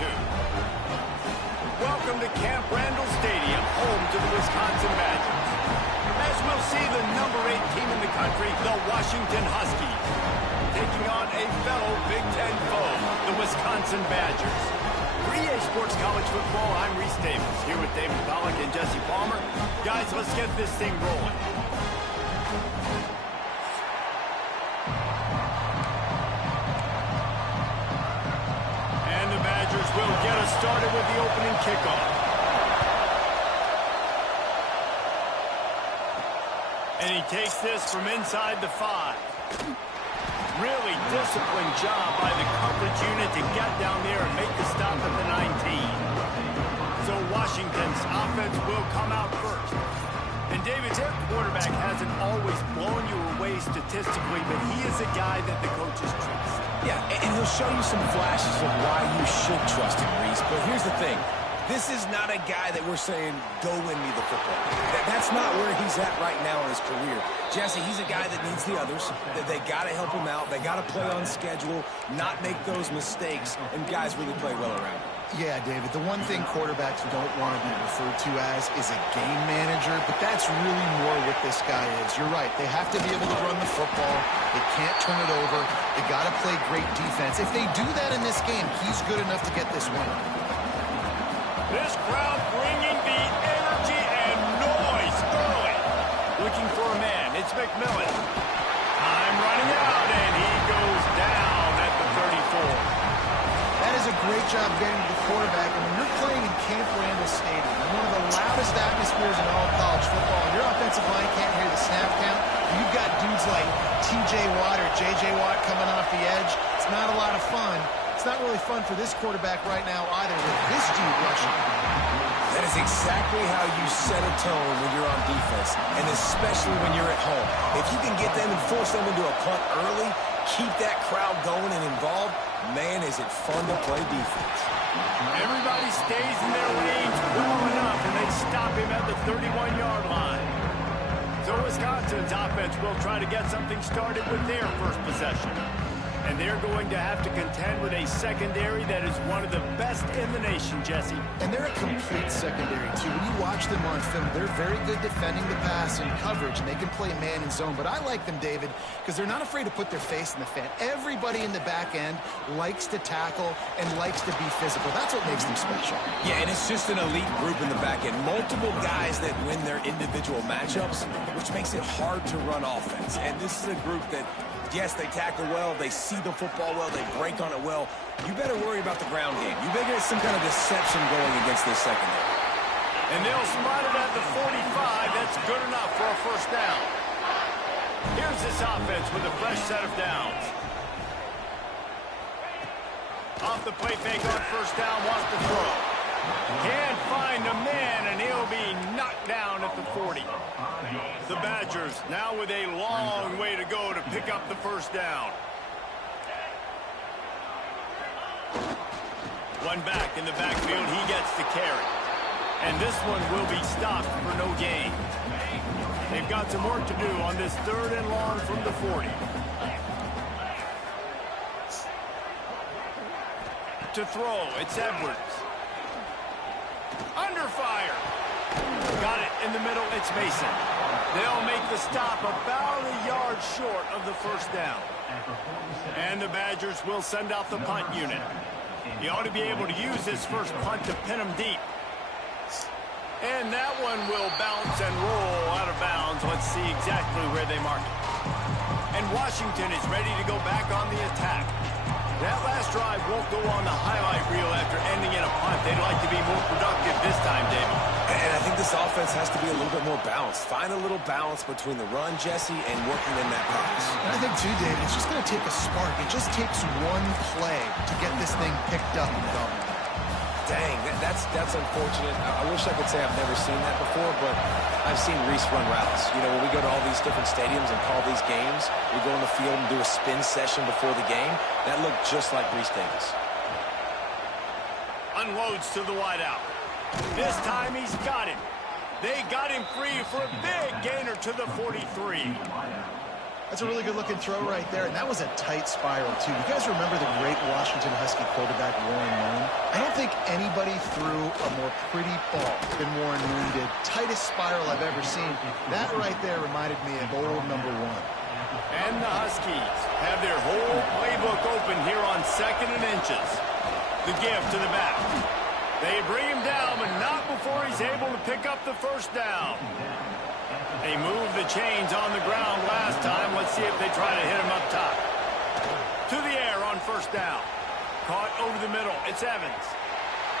2. Welcome to Camp Randall Stadium, home to the Wisconsin Badgers. As we'll see, the number 8 team in the country, the Washington Huskies, taking on a fellow Big Ten foe, the Wisconsin Badgers. For EA Sports College Football, I'm Reese Davis, here with David Pollack and Jesse Palmer. Guys, let's get this thing rolling. And the Badgers will get us started with the opening kickoff. And he takes this from inside the 5. Really disciplined job by the coverage unit to get down there and make the stop at the 19. So Washington's offense will come out first. And David, their quarterback hasn't always blown you away statistically, but he is a guy that the coaches trust. Yeah, and he'll show you some flashes of why you should trust him, Reese. But here's the thing. This is not a guy that we're saying, go win me the football. That's not where he's at right now in his career. Jesse, he's a guy that needs the others. That they got to help him out. They got to play on schedule, not make those mistakes, and guys really play well around him. Yeah, David, the one thing quarterbacks don't want to be referred to as is a game manager, but that's really more what this guy is. You're right. They have to be able to run the football. They can't turn it over. They got to play great defense. If they do that in this game, he's good enough to get this win. This crowd bringing the energy and noise early. Looking for a man. It's McMillan. Time running out, and he goes down at the 34. That is a great job getting to the quarterback. And when you're playing in Camp Randall Stadium, in one of the loudest atmospheres in all of college football, and your offensive line can't hear the snap count, you've got dudes like T.J. Watt or J.J. Watt coming off the edge. It's not a lot of fun. It's not really fun for this quarterback right now either with this dude rushing. That is exactly how you set a tone when you're on defense, and especially when you're at home. If you can get them and force them into a punt early, keep that crowd going and involved, man, is it fun to play defense. Everybody stays in their lanes well enough, and they stop him at the 31-yard line. So Wisconsin's offense will try to get something started with their first possession. And they're going to have to contend with a secondary that is one of the best in the nation, Jesse. And they're a complete secondary, too. When you watch them on film, they're very good defending the pass and coverage, and they can play man and zone. But I like them, David, because they're not afraid to put their face in the fan. Everybody in the back end likes to tackle and likes to be physical. That's what makes them special. Yeah, and it's just an elite group in the back end. Multiple guys that win their individual matchups, which makes it hard to run offense. And this is a group that, yes, they tackle well, they see the football well, they break on it well. You better worry about the ground game. You better get some kind of deception going against this secondary. And they'll spot it at the 45. That's good enough for a first down. Here's this offense with a fresh set of downs. Off the play fake on first down, wants to throw. Can't find a man, and he'll be knocked down at the 40. The Badgers now with a long way to go to pick up the first down. One back in the backfield, he gets the carry. And this one will be stopped for no gain. They've got some work to do on this 3rd and long from the 40. To throw, it's Edwards. Under fire. Got it in the middle, it's Mason. They'll make the stop about a yard short of the first down. And the Badgers will send out the punt unit. He ought to be able to use his first punt to pin him deep. And that one will bounce and roll out of bounds. Let's see exactly where they mark it. And Washington is ready to go back on the attack. That last drive won't go on the highlight reel after ending in a punt. They'd like to be more productive this time, David. And I think this offense has to be a little bit more balanced. Find a little balance between the run, Jesse, and working in that pass. And I think, too, David, it's just going to take a spark. It just takes one play to get this thing picked up and going. Dang, that's unfortunate. I wish I could say I've never seen that before, but I've seen Reese run routes. You know, when we go to all these different stadiums and call these games, we go on the field and do a spin session before the game. That looked just like Reese Davis. Unloads to the wideout. This time he's got him. They got him free for a big gainer to the 43. That's a really good-looking throw right there, and that was a tight spiral, too. You guys remember the great Washington Husky quarterback, Warren Moon? I don't think anybody threw a more pretty ball than Warren Moon did. Tightest spiral I've ever seen. That right there reminded me of old #1. And the Huskies have their whole playbook open here on 2nd and inches. The give to the back. They bring him down, but not before he's able to pick up the first down. They moved the chains on the ground last time. Let's see if they try to hit him up top. To the air on 1st down. Caught over the middle. It's Evans.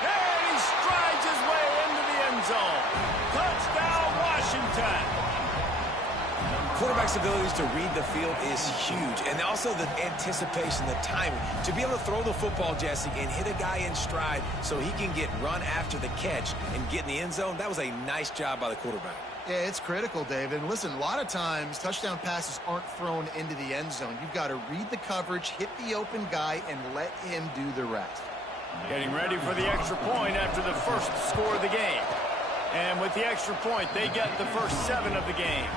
And he strides his way into the end zone. Touchdown, Washington. Quarterback's abilities to read the field is huge, and also the anticipation, the timing. To be able to throw the football, Jesse, and hit a guy in stride so he can get run after the catch and get in the end zone, that was a nice job by the quarterback. Yeah, it's critical, David. And listen, a lot of times, touchdown passes aren't thrown into the end zone. You've got to read the coverage, hit the open guy, and let him do the rest. Getting ready for the extra point after the first score of the game. And with the extra point, they get the first 7 of the game.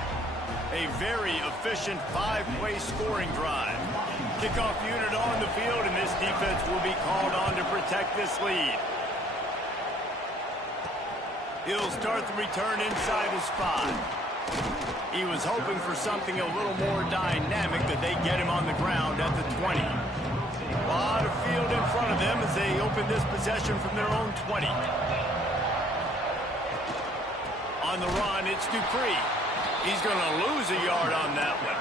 A very efficient 5-play scoring drive. Kickoff unit on the field, and this defense will be called on to protect this lead. He'll start the return inside his 5. He was hoping for something a little more dynamic, that they get him on the ground at the 20. A lot of field in front of them as they open this possession from their own 20. On the run, it's Dupree. He's going to lose a yard on that one.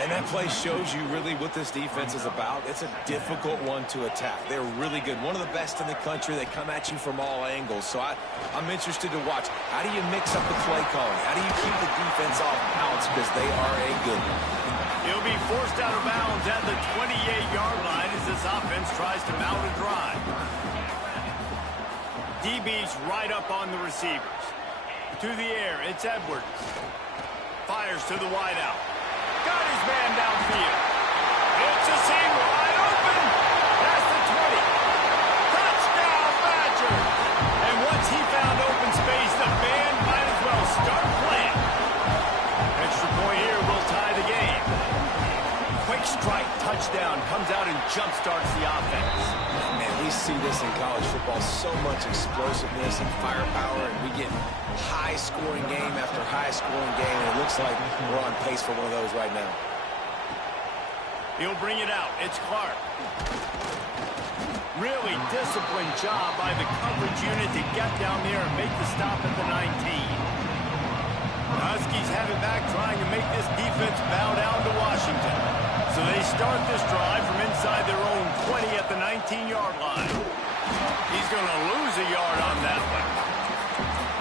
And that play shows you really what this defense is about. It's a difficult one to attack. They're really good. One of the best in the country. They come at you from all angles. So I'm interested to watch. How do you mix up the play calling? How do you keep the defense off balance? Because they are a good one. He'll be forced out of bounds at the 28-yard line as this offense tries to mount a drive. DB's right up on the receivers. To the air, it's Edwards. Fires to the wideout. Got his man downfield. It's a seam wide open. That's the 20. Touchdown, Badgers. And once he found open space, the band might as well start playing. Extra point here will tie the game. Quick strike touchdown comes out and jump-starts the offense. Man, we see this in college football, so much explosiveness and firepower, and we get high-scoring game after high-scoring game, and it looks like we're on pace for one of those right now. He'll bring it out. It's Clark. Really disciplined job by the coverage unit to get down there and make the stop at the 19. The Huskies have it back, trying to make this defense bow down to Washington. So they start this drive from inside their own 20 at the 19-yard line. He's going to lose a yard on that one.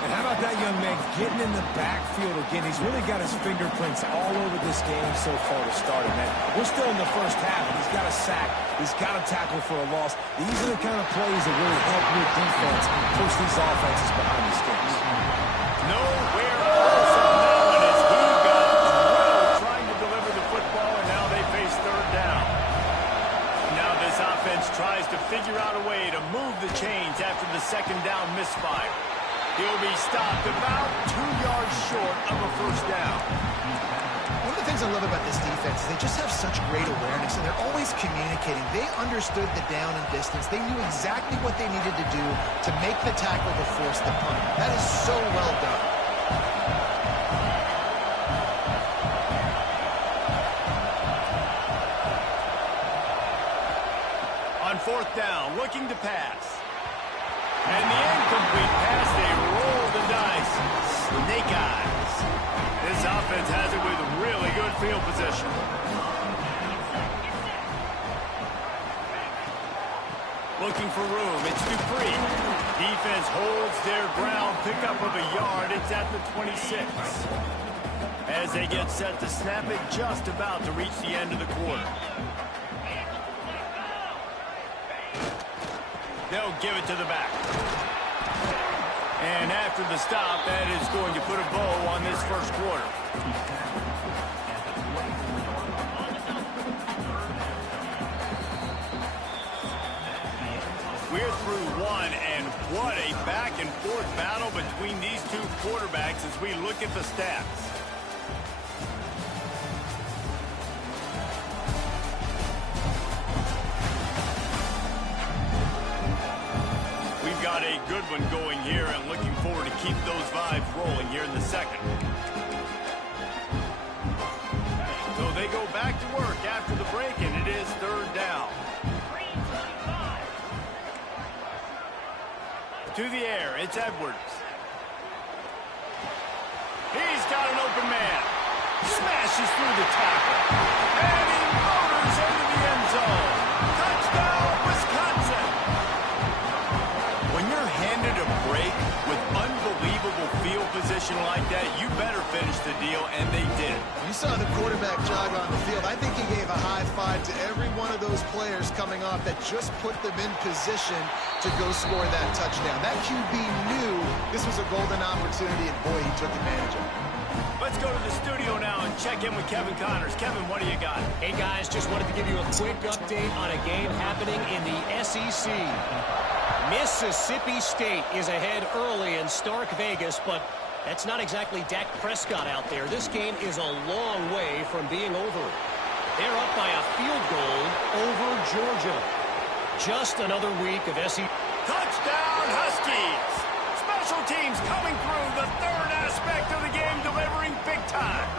And how about that young man getting in the backfield again? He's really got his fingerprints all over this game so far to start it, man. We're still in the first half, and he's got a sack. He's got a tackle for a loss. These are the kind of plays that really help your defense push these offenses behind the sticks. Nowhere else on that one as he got drilled trying to deliver the football, and now they face 3rd down. Now this offense tries to figure out a way to move the chains after the 2nd down misfire. He'll be stopped about 2 yards short of a first down. One of the things I love about this defense is they just have such great awareness, and they're always communicating. They understood the down and distance. They knew exactly what they needed to do to make the tackle to force the punt. That is so well done. On 4th down, looking to pass. And the incomplete pass, they roll the dice. Snake eyes. This offense has it with really good field position. Looking for room, it's Dupree. Defense holds their ground, pickup of a yard, it's at the 26. As they get set to snap it, just about to reach the end of the quarter. They'll give it to the back. And after the stop, that is going to put a bow on this first quarter. We're through one, and what a back-and-forth battle between these two quarterbacks as we look at the stats. got a good one going here and looking forward to keep those vibes rolling here in the second. So they go back to work after the break, and it is third down. To the air, it's Edwards. He's got an open man. Smashes through the tackle. And he motors into the end zone. Touchdown, Wisconsin. When you're handed a break with unbelievable field position like that, you better finish the deal, and they did. You saw the quarterback jog on the field. I think he gave a high five to every one of those players coming off that just put them in position to go score that touchdown. That QB knew this was a golden opportunity, and boy, he took advantage of it. Let's go to the studio now and check in with Kevin Connors. Kevin, what do you got? Hey, guys, just wanted to give you a quick update on a game happening in the SEC. Mississippi State is ahead early in Stark Vegas, but that's not exactly Dak Prescott out there. This game is a long way from being over. They're up by a field goal over Georgia. Just another week of SEC. Touchdown, Huskies! Special teams coming through, the third aspect of the game, delivering big time.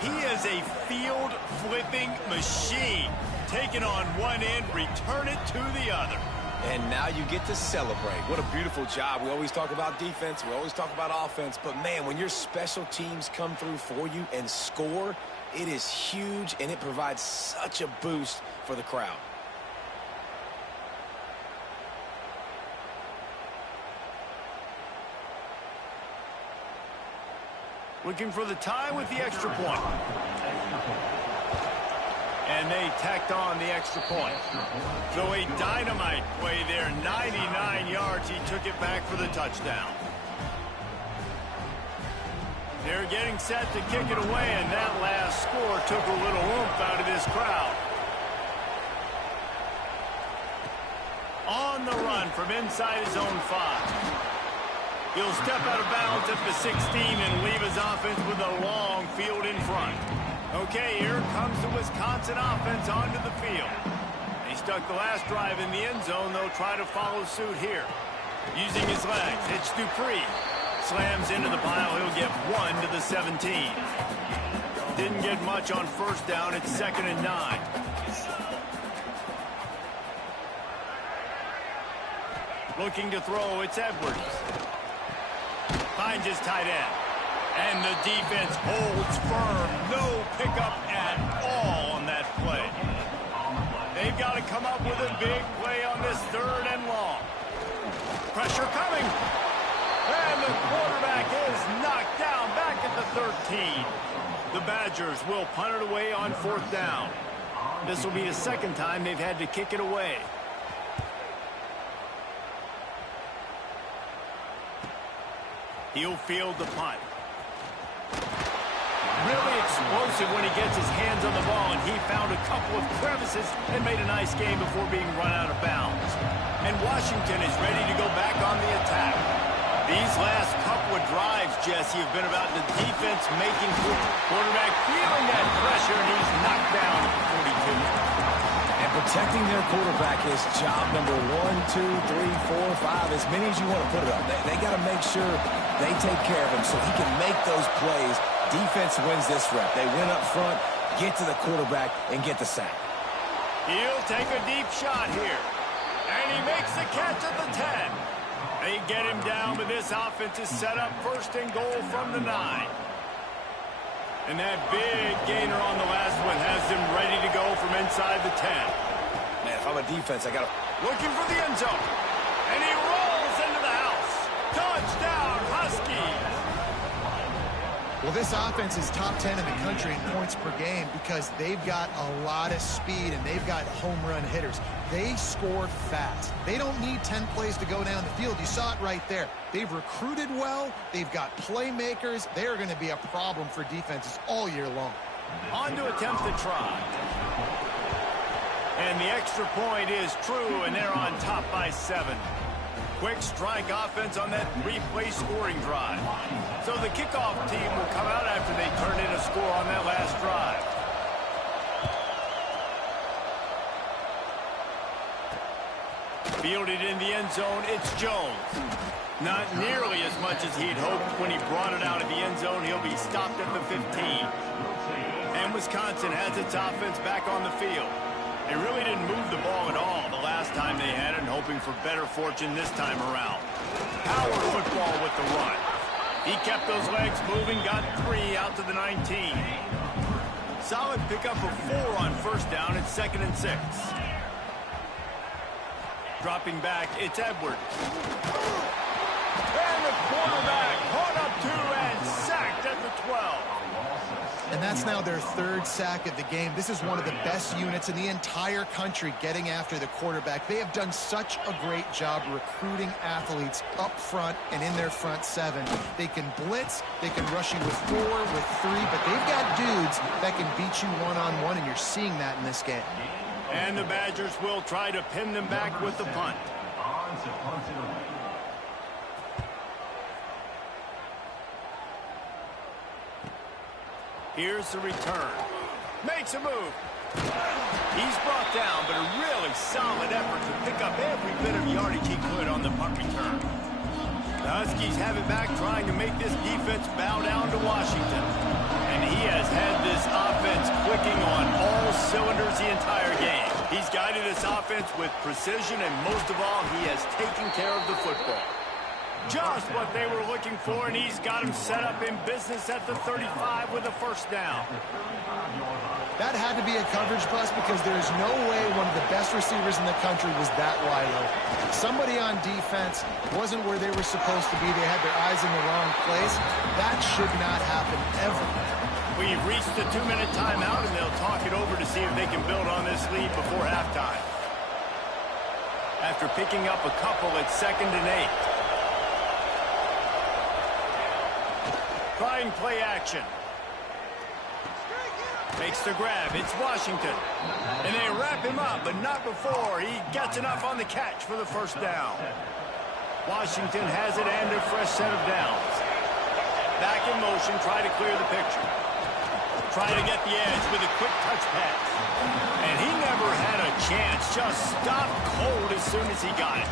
He is a field-flipping machine. Taking on one end, return it to the other. And now you get to celebrate. What a beautiful job. We always talk about defense. We always talk about offense. But, man, when your special teams come through for you and score, it is huge, and it provides such a boost for the crowd. Looking for the tie with the extra point. And they tacked on the extra point. So a dynamite play there, 99 yards. He took it back for the touchdown. They're getting set to kick it away, and that last score took a little oomph out of this crowd. On the run from inside his own 5. He'll step out of bounds at the 16 and leave his offense with a long field in front. Okay, here comes the Wisconsin offense onto the field. He stuck the last drive in the end zone. They'll try to follow suit here. Using his legs, it's Dupree. Slams into the pile. He'll get 1 to the 17. Didn't get much on first down. It's 2nd and 9. Looking to throw, it's Edwards. Finds his tight end. And the defense holds firm. No pickup at all on that play. They've got to come up with a big play on this 3rd and long. Pressure coming. And the quarterback is knocked down back at the 13. The Badgers will punt it away on 4th down. This will be the 2nd time they've had to kick it away. He'll field the punt. Really explosive when he gets his hands on the ball, and he found a couple of crevices and made a nice game before being run out of bounds. And Washington is ready to go back on the attack. These last couple of drives, Jesse, have been about the defense making quarterback feeling that pressure, and he's knocked down at the 42. And protecting their quarterback is job number 1, 2, 3, 4, 5, as many as you want to put it up. They got to make sure they take care of him so he can make those plays. Defense wins this rep. They win up front, get to the quarterback, and get the sack. He'll take a deep shot here. And he makes the catch at the 10. They get him down, but this offense is set up 1st and goal from the 9. And that big gainer on the last one has them ready to go from inside the 10. Man, if I'm a defense, I got to... Looking for the end zone. And he rolls into the house. Touchdown, Huskies. Well, this offense is top 10 in the country in points per game because they've got a lot of speed and they've got home run hitters. They score fast. They don't need 10 plays to go down the field. You saw it right there. They've recruited well. They've got playmakers. They are going to be a problem for defenses all year long. On to attempt the try. And the extra point is true, and they're on top by 7. Quick strike offense on that replay scoring drive. So the kickoff team will come out after they turn in a score on that last drive. Fielded in the end zone, it's Jones. Not nearly as much as he'd hoped when he brought it out of the end zone. He'll be stopped at the 15. And Wisconsin has its offense back on the field. They really didn't move the ball at all the last time they had it, hoping for better fortune this time around. Power football with the run. He kept those legs moving, got 3 out to the 19. Solid pickup of 4 on first down. It's 2nd and 6. Dropping back, it's Edwards. And the quarterback caught up 2 and sacked at the 12. And that's now their 3rd sack of the game. This is one of the best units in the entire country getting after the quarterback. They have done such a great job recruiting athletes up front and in their front 7. They can blitz, they can rush you with 4, with 3, but they've got dudes that can beat you one-on-one, and you're seeing that in this game. And the Badgers will try to pin them back with the punt. Here's the return. Makes a move. He's brought down, but a really solid effort to pick up every bit of yardage he could on the punt return. The Huskies have it back, trying to make this defense bow down to Washington. And he has had this offense clicking on all cylinders the entire game. He's guided this offense with precision, and most of all, he has taken care of the football. Just what they were looking for, and he's got him set up in business at the 35 with a first down. That had to be a coverage bust because there is no way one of the best receivers in the country was that wide open. Somebody on defense wasn't where they were supposed to be. They had their eyes in the wrong place. That should not happen ever. We've reached the 2-minute timeout, and they'll talk it over to see if they can build on this lead before halftime. After picking up a couple, it's 2nd and 8. Trying play action. Makes the grab. It's Washington. And they wrap him up, but not before he gets enough on the catch for the first down. Washington has it and a fresh set of downs. Back in motion, try to clear the picture. Try to get the edge with a quick touch pass. And he never had a chance. Just stopped cold as soon as he got it.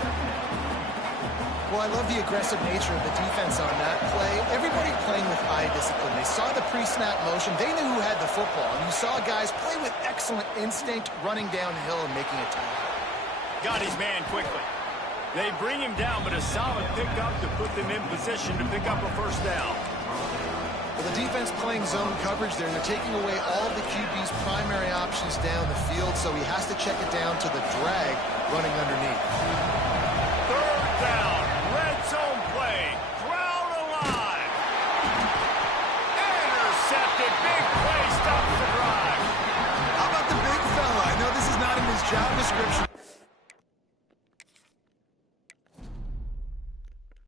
Well, I love the aggressive nature of the defense on that play. Everybody playing with eye discipline. They saw the pre-snap motion. They knew who had the football. And you saw guys play with excellent instinct, running downhill and making a tackle. Got his man quickly. They bring him down, but a solid pickup to put them in position to pick up a first down. Well, the defense playing zone coverage there. They're taking away all the QB's primary options down the field, so he has to check it down to the drag running underneath.